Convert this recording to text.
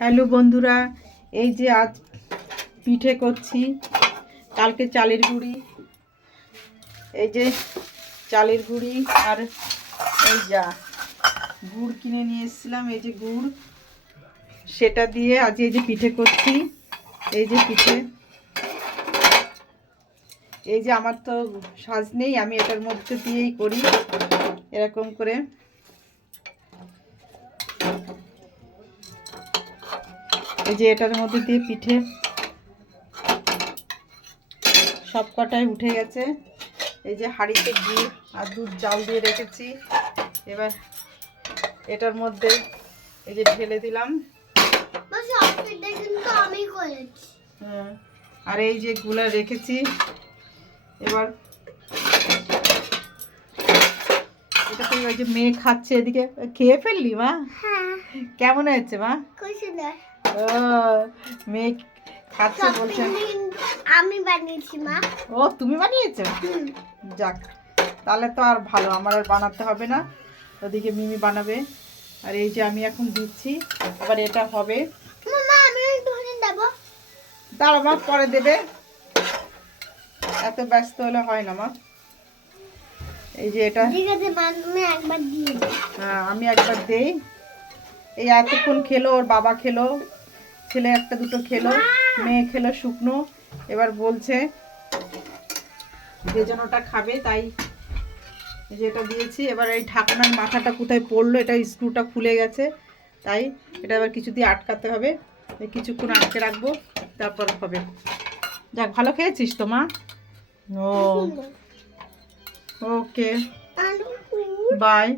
Hello বন্ধুরা, এই যে আজ পিঠে করছি। কালকে চালের গুঁড়ি, এই যে চালের গুঁড়ি আর এই যা গুড় কিনে নিয়ে এসেছিলাম, এই যে গুড়, সেটা দিয়ে আজ এই যে পিঠে করছি। এই যে পিঠে, এই যে আমার তো সাজ নেই, আমি এটার মধ্যে দিয়েই করি এরকম করে। এই যে এটার মধ্যে দিয়ে পিঠে সব কটাই উঠে গেছে। এই যে হাঁড়িতে গুড় আর দুধ জাল দিয়ে রেখেছি। এবার এটার মধ্যে এই যে ঢেলে দিলাম। আর এই যে গুলা রেখেছি। এবার এটাতে ওই যে মেয়ে খাচ্ছে, এদিকে খেয়ে ফেললি মা? কেমন হয়েছে মা? ও, মেয়ে খাচ্ছে বলছে আমি বানিয়েছি মা। ও, তুমি বানিয়েছো? যাক, তাহলে তো আর ভালো, আমার আর বানাতে হবে না, ওদিকে মিমি বানাবে। আর এই যে আমি এখন দিচ্ছি, আবার এটা হবে। মামা আমি ধরে দেব। দাঁড়া মা, পরে দেবে, এত ব্যস্ত হলে হয় না মা। এই যে এটা ঠিক আছে মা, তুমি একবার দিয়ে দাও। হ্যাঁ, আমি একবার দেই। এই এতক্ষণ খেলো, ওর বাবা খেলো, ছেলে একটা দুটো খেলো, মেয়ে খেলো শুকনো। এবার বলছে বেজনোটা খাবে, তাই যেটা দিয়েছি। এবার এই ঢাকনার মাথাটা কোথায় পড়লো, এটা স্ক্রুটা খুলে গেছে, তাই এটা এবার কিছু দিয়ে আটকাতে হবে। কিছুক্ষণ আটকে রাখবো, তারপর হবে। যাক, ভালো খেয়েছিস তো মা? ও, ওকে, বাই।